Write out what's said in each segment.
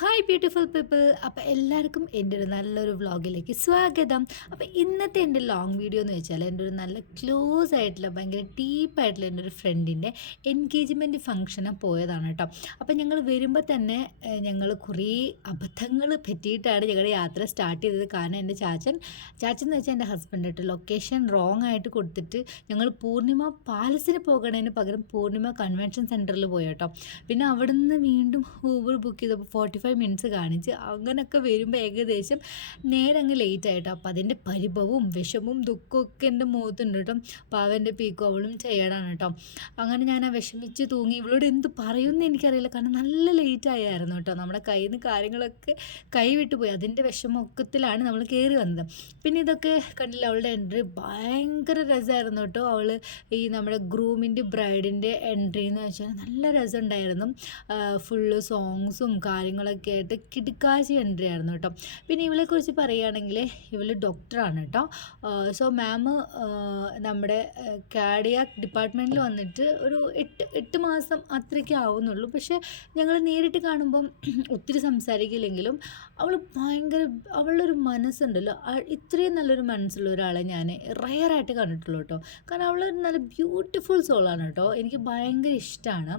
Hi beautiful people അപ്പോൾ എല്ലാവർക്കും എന്റെ ഒരു നല്ലൊരു വ്ളോഗിലേക്ക് സ്വാഗതം. അപ്പോൾ ഇന്നത്തെ എന്റെ ലോങ് വീഡിയോ എന്ന് വെച്ചാൽ എന്റെ ഒരു നല്ല ക്ലോസ് ആയിട്ടുള്ള ഭയങ്കര ഡീപ്പായിട്ടുള്ള എന്റെ ഒരു ഫ്രണ്ടിന്റെ എൻഗേജ്മെന്റ് ഫംഗ്ഷന് പോയതാണ് കേട്ടോ അപ്പോൾ ഞങ്ങൾ വരുമ്പോൾ തന്നെ ഞങ്ങൾ കുറേ അബദ്ധങ്ങൾ പറ്റിയിട്ടാണ് ഞങ്ങളുടെ യാത്ര സ്റ്റാർട്ട് ചെയ്തത്. കാരണം എന്റെ ചാച്ചൻ ചാച്ചൻ എന്ന് വെച്ചാൽ എന്റെ ഹസ്ബൻഡ് കേട്ടോ ലൊക്കേഷൻ റോങ് ആയിട്ട് കൊടുത്തിട്ട് ഞങ്ങൾ പൂർണിമ പാലസിന് പോകണതിന് പകരം പൂർണിമ കൺവെൻഷൻ സെന്ററിൽ പോയി കേട്ടോ പിന്നെ അവിടെ നിന്ന് വീണ്ടും ഊബർ ബുക്ക് ചെയ്തപ്പോൾ ഫോർട്ടി ഫൈവ് മിനിറ്റ്സ് കാണിച്ച് അങ്ങനെയൊക്കെ വരുമ്പോൾ ഏകദേശം നേരെ അങ്ങ് ലേറ്റ് ആയിട്ടോ. അപ്പോൾ അതിന്റെ പരിഭവവും വിഷമവും ദുഃഖവും ഒക്കെ എന്റെ മുഖത്തുണ്ട് കേട്ടോ. പാവന്റെ പീക്കും അവളും ചെയ്യടാണ് കേട്ടോ. അങ്ങനെ ഞാൻ ആ വിഷമിച്ച് തൂങ്ങി. ഇവളോട് എന്ത് പറയുമെന്ന് എനിക്കറിയില്ല. കാരണം നല്ല ലേറ്റ് ആയായിരുന്നു കേട്ടോ. നമ്മുടെ കയ്യിൽ നിന്ന് കാര്യങ്ങളൊക്കെ കൈവിട്ട് പോയി. അതിന്റെ വിഷമൊക്കത്തിലാണ് നമ്മൾ കയറി വന്നത്. പിന്നെ ഇതൊക്കെ കണ്ടില്ല? അവളുടെ എൻട്രി ഭയങ്കര രസമായിരുന്നു കേട്ടോ. അവൾ ഈ നമ്മുടെ ഗ്രൂമിന്റെ ബ്രൈഡിന്റെ എൻട്രി എന്ന് വെച്ചാൽ നല്ല രസമുണ്ടായിരുന്നു. ഫുള്ള് സോങ്സും കാര്യങ്ങളൊക്കെ ആയിട്ട് കിടുക്കാശി എൻട്രി ആയിരുന്നു കേട്ടോ. പിന്നെ ഇവളെക്കുറിച്ച് പറയുകയാണെങ്കിൽ ഇവൾ ഡോക്ടറാണ് കേട്ടോ. സോ മാം നമ്മുടെ കാഡിയാക് ഡിപ്പാർട്ട്മെന്റിൽ വന്നിട്ട് ഒരു എട്ട് എട്ട് മാസം അത്രയ്ക്ക് ആവുന്നുള്ളൂ. പക്ഷേ ഞങ്ങൾ നേരിട്ട് കാണുമ്പം ഒത്തിരി സംസാരിക്കില്ലെങ്കിലും അവൾ ഭയങ്കര അവളുടെ ഒരു മനസ്സുണ്ടല്ലോ ഇത്രയും നല്ലൊരു മനസ്സുള്ള ഒരാളെ ഞാൻ റയറായിട്ട് കണ്ടിട്ടുള്ളൂ കേട്ടോ. കാരണം അവൾ നല്ല ബ്യൂട്ടിഫുൾ സോളാണ് കേട്ടോ. എനിക്ക് ഭയങ്കര ഇഷ്ടമാണ്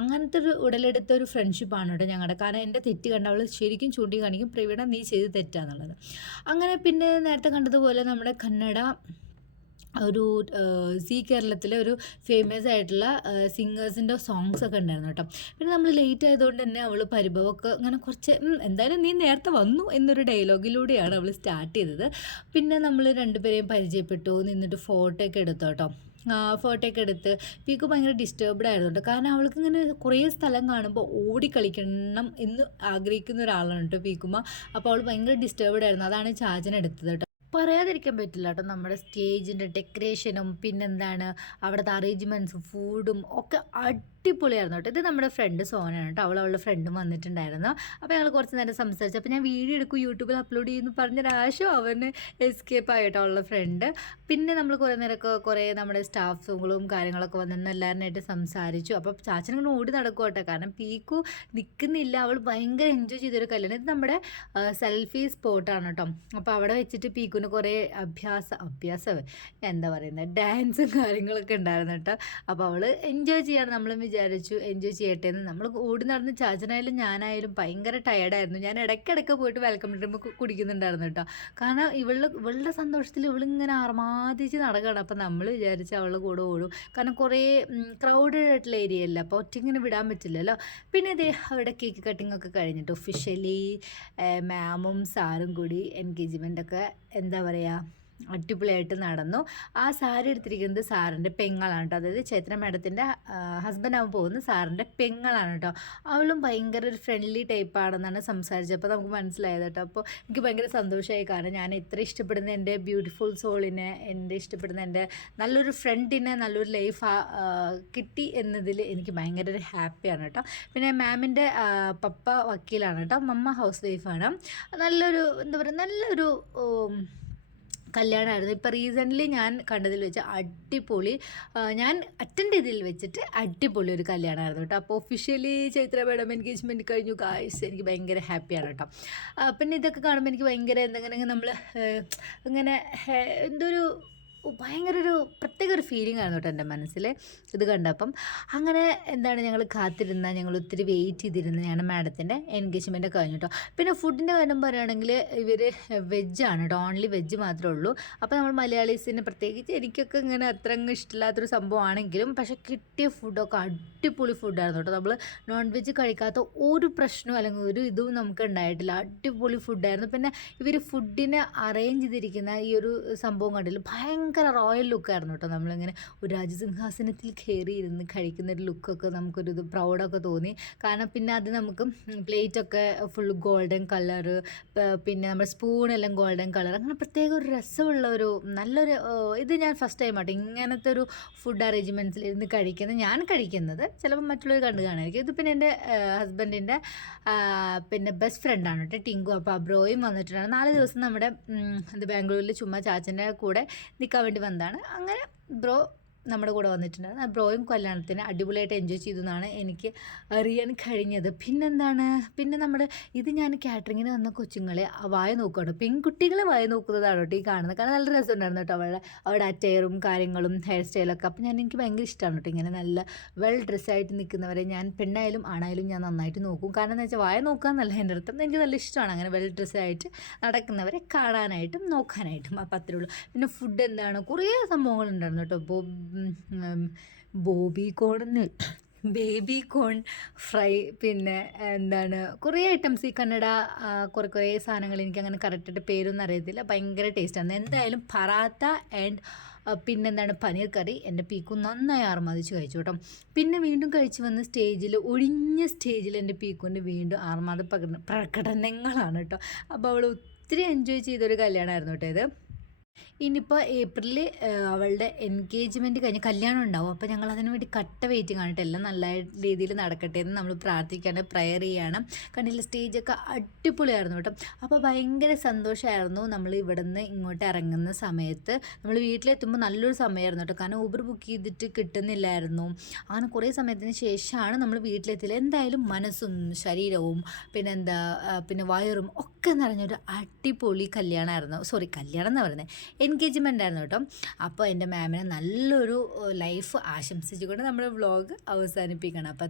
അങ്ങനത്തെ ഒരു ഉടലെടുത്ത ഒരു ഫ്രണ്ട്ഷിപ്പാണ് കേട്ടോ ഞങ്ങളുടെ കാരണം എന്റെ തെറ്റ് കണ്ട അവൾ ശരിക്കും ചൂണ്ടിക്കാണിക്കും പ്രവീണ നീ ചെയ്ത് തെറ്റാന്നുള്ളത്. അങ്ങനെ പിന്നെ നേരത്തെ കണ്ടതുപോലെ നമ്മുടെ കന്നഡ ഒരു സി കേരളത്തിലെ ഒരു ഫേമസ് ആയിട്ടുള്ള സിംഗേഴ്സിന്റെ സോങ്സ് ഒക്കെ ഉണ്ടായിരുന്നു കേട്ടോ. പിന്നെ നമ്മൾ ലേറ്റ് ആയതുകൊണ്ട് തന്നെ അവൾ പരിഭവമൊക്കെ അങ്ങനെ കുറച്ച് എന്തായാലും നീ നേരത്തെ വന്നു എന്നൊരു ഡയലോഗിലൂടെയാണ് അവൾ സ്റ്റാർട്ട് ചെയ്തത്. പിന്നെ നമ്മൾ രണ്ടുപേരെയും പരിചയപ്പെട്ടു നിന്നിട്ട് ഫോട്ടോ ഒക്കെ എടുത്തു കേട്ടോ. ഫോട്ടോ ഒക്കെ എടുത്ത് പീക്ക് ഭയങ്കര ഡിസ്റ്റർബ്ഡ് ആയിരുന്നു കേട്ടോ. കാരണം അവൾക്ക് ഇങ്ങനെ കുറേ സ്ഥലം കാണുമ്പോൾ ഓടി കളിക്കണം എന്ന് ആഗ്രഹിക്കുന്ന ഒരാളാണ് കേട്ടോ പീക്കുമ്മ അപ്പോൾ അവൾ ഭയങ്കര ഡിസ്റ്റർബ്ഡ് ആയിരുന്നു. അതാണ് ചാച്ചൻ എടുത്തത് പറയാതിരിക്കാൻ പറ്റില്ല കേട്ടോ. നമ്മുടെ സ്റ്റേജിന്റെ ഡെക്കറേഷനും പിന്നെന്താണ് അവിടുത്തെ അറേഞ്ച്മെന്റ്സും ഫുഡും ഒക്കെ അടിപൊളിയായിരുന്നു കേട്ടോ. ഇത് നമ്മുടെ ഫ്രണ്ട് സോനാണ് കേട്ടോ. അവൾ അവളുടെ ഫ്രണ്ടും വന്നിട്ടുണ്ടായിരുന്നു. അപ്പോൾ ഞങ്ങൾ കുറച്ച് നേരം സംസാരിച്ചു. അപ്പോൾ ഞാൻ വീഡിയോ എടുക്കും യൂട്യൂബിൽ അപ്ലോഡ് ചെയ്യുന്നു പറഞ്ഞൊരാശം അവന് എസ്കേപ്പ് ആയിട്ടോ അവളുടെ ഫ്രണ്ട് പിന്നെ നമ്മൾ കുറേ നേരമൊക്കെ കുറേ നമ്മുടെ സ്റ്റാഫുകളും കാര്യങ്ങളൊക്കെ വന്നിരുന്ന എല്ലാവരുമായിട്ട് സംസാരിച്ചു. അപ്പോൾ ചാച്ചൻ ചാച്ചനും ഓടി നടക്കും കേട്ടോ. കാരണം പീക്കു നിൽക്കുന്നില്ല അവൾ ഭയങ്കര എൻജോയ് ചെയ്തൊരു കല്യാണം. ഇത് നമ്മുടെ സെൽഫി സ്പോട്ടാണ് കേട്ടോ. അപ്പോൾ അവിടെ വെച്ചിട്ട് പീക്കുവിന് കുറേ അഭ്യാസ അഭ്യാസം എന്താ പറയുന്നത് ഡാൻസും കാര്യങ്ങളൊക്കെ ഉണ്ടായിരുന്നു കേട്ടോ. അപ്പോൾ അവൾ എൻജോയ് ചെയ്യാണ്. നമ്മളും വിചാരിച്ചു എൻജോയ് ചെയ്യട്ടെ എന്ന് നമ്മൾ ഓടി നടന്ന് ചാച്ചനായാലും ഞാനായാലും ഭയങ്കര ടയർഡായിരുന്നു ഞാൻ ഇടയ്ക്കിടയ്ക്ക് പോയിട്ട് വെൽക്കം ഡ്രിങ്ക് കുടിക്കുന്നുണ്ടായിരുന്നു കേട്ടോ. കാരണം ഇവളുടെ ഇവളുടെ സന്തോഷത്തിൽ ഇവളിങ്ങനെ ആർമാദിച്ച് നടക്കുകയാണ്. അപ്പം നമ്മൾ വിചാരിച്ച് അവളുടെ കൂടെ ഓടും. കാരണം കുറേ ക്രൗഡഡ് ആയിട്ടുള്ള ഏരിയ അല്ല? അപ്പോൾ ഒറ്റയ്ക്കിങ്ങനെ വിടാൻ പറ്റില്ലല്ലോ. പിന്നെ ഇതേ അവിടെ കേക്ക് കട്ടിംഗ് ഒക്കെ കഴിഞ്ഞിട്ട് ഒഫീഷ്യലി മാമും സാറും കൂടി എൻഗേജ്മെന്റ് ഒക്കെ എന്താ പറയുക അടിപൊളിയായിട്ട് നടന്നു. ആ സാരി എടുത്തിരിക്കുന്നത് സാറിന്റെ പെങ്ങളാണ് കേട്ടോ അതായത് ചൈത്ര മാഡത്തിന്റെ ഹസ്ബൻഡ് ആവാൻ പോകുന്ന സാറിന്റെ പെങ്ങളാണ് കേട്ടോ അവളും ഭയങ്കര ഒരു ഫ്രണ്ട്ലി ടൈപ്പാണെന്നാണ് സംസാരിച്ചപ്പോൾ നമുക്ക് മനസ്സിലായത് കേട്ടോ അപ്പോൾ എനിക്ക് ഭയങ്കര സന്തോഷമായി കാരണം ഞാൻ ഇത്ര ഇഷ്ടപ്പെടുന്ന എന്റെ ബ്യൂട്ടിഫുൾ സോളിനെ എന്റെ ഇഷ്ടപ്പെടുന്ന എന്റെ നല്ലൊരു ഫ്രണ്ടിനെ നല്ലൊരു ലൈഫ് കിട്ടി എന്നതിൽ എനിക്ക് ഭയങ്കര ഒരു ഹാപ്പിയാണ് കേട്ടോ പിന്നെ മാമിന്റെ പപ്പ വക്കീലാണ് കേട്ടോ മമ്മ ഹൗസ് വൈഫാണ് നല്ലൊരു എന്താ പറയുക നല്ലൊരു കല്യാണമായിരുന്നു ഇപ്പോൾ റീസെന്റ്ലി ഞാൻ കണ്ടതിൽ വെച്ച് അടിപൊളി ഞാൻ അറ്റൻഡ് ചെയ്തതിൽ വെച്ചിട്ട് അടിപൊളി ഒരു കല്യാണമായിരുന്നു കേട്ടോ. അപ്പോൾ ഒഫീഷ്യലി ചൈത്ര മേഡം എൻഗേജ്മെന്റ് കഴിഞ്ഞു. കാഴ്ച എനിക്ക് ഭയങ്കര ഹാപ്പിയാണ് കേട്ടോ. പിന്നെ ഇതൊക്കെ കാണുമ്പോൾ എനിക്ക് ഭയങ്കര എന്തെങ്കിലും നമ്മൾ ഇങ്ങനെ എന്തൊരു ഭയങ്കര ഒരു പ്രത്യേക ഒരു ഫീലിംഗ് ആയിരുന്നു കേട്ടോ എന്റെ മനസ്സിൽ ഇത് കണ്ടപ്പം. അങ്ങനെ എന്താണ് ഞങ്ങൾ കാത്തിരുന്ന ഞങ്ങൾ ഒത്തിരി വെയിറ്റ് ചെയ്തിരുന്ന ഞാൻ മാഡത്തിന്റെ എൻഗേജ്മെന്റ് കഴിഞ്ഞു കേട്ടോ. പിന്നെ ഫുഡിന്റെ കാര്യം പറയുകയാണെങ്കിൽ ഇവർ വെജാണ് കേട്ടോ. ഓൺലി വെജ് മാത്രമേ ഉള്ളൂ. അപ്പോൾ നമ്മൾ മലയാളീസിന് പ്രത്യേകിച്ച് എനിക്കൊക്കെ ഇങ്ങനെ അത്ര അങ്ങ് ഇഷ്ടമില്ലാത്തൊരു സംഭവമാണെങ്കിലും പക്ഷേ കിട്ടിയ ഫുഡൊക്കെ അടിപൊളി ഫുഡായിരുന്നു കേട്ടോ. നമ്മൾ നോൺ വെജ് കഴിക്കാത്ത ഒരു പ്രശ്നവും അല്ലെങ്കിൽ ഒരു ഇതും നമുക്ക് ഉണ്ടായിട്ടില്ല. അടിപൊളി ഫുഡായിരുന്നു പിന്നെ ഇവർ ഫുഡിനെ അറേഞ്ച് ചെയ്തിരിക്കുന്ന ഈ ഒരു സംഭവം കണ്ടില്ല? ഭയങ്കര ഭയങ്കര റോയൽ ലുക്കായിരുന്നു കേട്ടോ. നമ്മളിങ്ങനെ ഒരു രാജസിംഹാസനത്തിൽ കയറി ഇരുന്ന് കഴിക്കുന്ന ഒരു ലുക്കൊക്കെ നമുക്കൊരു ഇത് പ്രൗഡൊക്കെ തോന്നി. കാരണം പിന്നെ അത് നമുക്ക് പ്ലേറ്റൊക്കെ ഫുൾ ഗോൾഡൻ കളറ് പിന്നെ നമ്മുടെ സ്പൂണെല്ലാം ഗോൾഡൻ കളർ അങ്ങനെ പ്രത്യേക ഒരു രസമുള്ള ഒരു നല്ലൊരു ഇത് ഞാൻ ഫസ്റ്റ് ടൈം ആട്ടോ. ഇങ്ങനത്തെ ഒരു ഫുഡ് അറേഞ്ച്മെന്റ്സിൽ ഇരുന്ന് കഴിക്കുന്നത് ഞാൻ കഴിക്കുന്നത് ചിലപ്പോൾ മറ്റുള്ളവർ കണ്ടു കാണായിരിക്കും ഇത് പിന്നെ എന്റെ ഹസ്ബൻഡിന്റെ പിന്നെ ബെസ്റ്റ് ഫ്രണ്ടാണ് കേട്ടോ ടിങ്കു. അപ്പോൾ അബ്രോയും വന്നിട്ടുണ്ടാണ് നാല് ദിവസം നമ്മുടെ ഇത് ബാംഗ്ലൂരിൽ ചുമ്മാ ചാച്ചന്റെ കൂടെ നിൽക്കാൻ വേണ്ടി വന്നതാണ് അങ്ങനെ ബ്രോ നമ്മുടെ കൂടെ വന്നിട്ടുണ്ടായിരുന്നു. ബ്രോയും കല്യാണത്തിന് അടിപൊളിയായിട്ട് എൻജോയ് ചെയ്തു എന്നാണ് എനിക്ക് അറിയാൻ കഴിഞ്ഞത്. പിന്നെന്താണ്? പിന്നെ നമ്മൾ ഇത് ഞാൻ കാറ്ററിങ്ങിന് വന്ന കൊച്ചുങ്ങളെ വായ നോക്കുകയാണ് പെൺകുട്ടികളെ വായ നോക്കുന്നതാണ് കേട്ടോ ഈ കാണുന്നത്? കാരണം നല്ല രസമുണ്ടായിരുന്നു കേട്ടോ അവളുടെ അവരുടെ അറ്റയറും കാര്യങ്ങളും ഹെയർ സ്റ്റൈലൊക്കെ അപ്പം ഞാൻ എനിക്ക് ഭയങ്കര ഇഷ്ടമാണ് കേട്ടോ ഇങ്ങനെ നല്ല വെൽ ഡ്രസ്സായിട്ട് നിൽക്കുന്നവരെ ഞാൻ പെണ്ണായാലും ആണായാലും ഞാൻ നന്നായിട്ട് നോക്കും. കാരണം എന്താ വെച്ചാൽ വായ നോക്കുക എന്നല്ല എന്റെ അർത്ഥം എനിക്ക് നല്ല ഇഷ്ടമാണ് അങ്ങനെ വെൽ ഡ്രസ്സായിട്ട് നടക്കുന്നവരെ കാണാനായിട്ടും നോക്കാനായിട്ടും. അപ്പം അത്രേ ഉള്ളൂ. പിന്നെ ഫുഡ് എന്താണ്? കുറേ സംഭവങ്ങളുണ്ടായിരുന്നു കേട്ടോ. ബോ ബോബി കോണെന്ന് ബേബി കോൺ ഫ്രൈ പിന്നെ എന്താണ് കുറേ ഐറ്റംസ് ഈ കന്നഡ കുറേ കുറേ സാധനങ്ങൾ എനിക്ക് അങ്ങനെ കറക്റ്റായിട്ട് പേരൊന്നും അറിയത്തില്ല. ഭയങ്കര ടേസ്റ്റാണ് എന്തായാലും പറാത്ത ആൻഡ് പിന്നെന്താണ് പനീർ കറി എന്റെ പീക്കു നന്നായി ആർമാദിച്ച് കഴിച്ചു കേട്ടോ. പിന്നെ വീണ്ടും കഴിച്ച് വന്ന സ്റ്റേജിൽ ഒഴിഞ്ഞ സ്റ്റേജിൽ എന്റെ പീക്കുവിന്റെ വീണ്ടും ആർമാദ പ്രകടന പ്രകടനങ്ങളാണ് കേട്ടോ. അപ്പോൾ അവൾ ഒത്തിരി എൻജോയ് ചെയ്തൊരു കല്യാണമായിരുന്നു കേട്ടോ ഇത്. ഇനിയിപ്പോൾ ഏപ്രിലിൽ അവളുടെ എൻഗേജ്മെന്റ് കഴിഞ്ഞ് കല്യാണം ഉണ്ടാവും. അപ്പോൾ ഞങ്ങൾ അതിനു വേണ്ടി കട്ട വെയിറ്റിംഗ് ആണ് എല്ലാം നല്ല രീതിയിൽ നടക്കട്ടെ എന്ന് നമ്മൾ പ്രാർത്ഥിക്കുകയാണ് പ്രയർ ചെയ്യാണ്. കണ്ടില്ല സ്റ്റേജൊക്കെ അടിപൊളിയായിരുന്നു കേട്ടോ. അപ്പോൾ ഭയങ്കര സന്തോഷമായിരുന്നു നമ്മൾ ഇവിടുന്ന് ഇങ്ങോട്ട് ഇറങ്ങുന്ന സമയത്ത്. നമ്മൾ വീട്ടിലെത്തുമ്പോൾ നല്ലൊരു സമയമായിരുന്നു കേട്ടോ. കാരണം ഊബർ ബുക്ക് ചെയ്തിട്ട് കിട്ടുന്നില്ലായിരുന്നു. അങ്ങനെ കുറേ സമയത്തിന് ശേഷമാണ് നമ്മൾ വീട്ടിലെത്തിയത്. എന്തായാലും മനസ്സും ശരീരവും പിന്നെന്താ പിന്നെ വയറും ഒക്കെ നിറഞ്ഞൊരു അടിപൊളി കല്യാണമായിരുന്നു സോറി കല്യാണം എന്ന് പറയുന്നത് എൻഗേജ്മെന്റ് ആയിരുന്നു കേട്ടോ. അപ്പോൾ എന്റെ മാമിനെ നല്ലൊരു ലൈഫ് ആശംസിച്ചുകൊണ്ട് നമ്മുടെ വ്ളോഗ് അവസാനിപ്പിക്കണം. അപ്പോൾ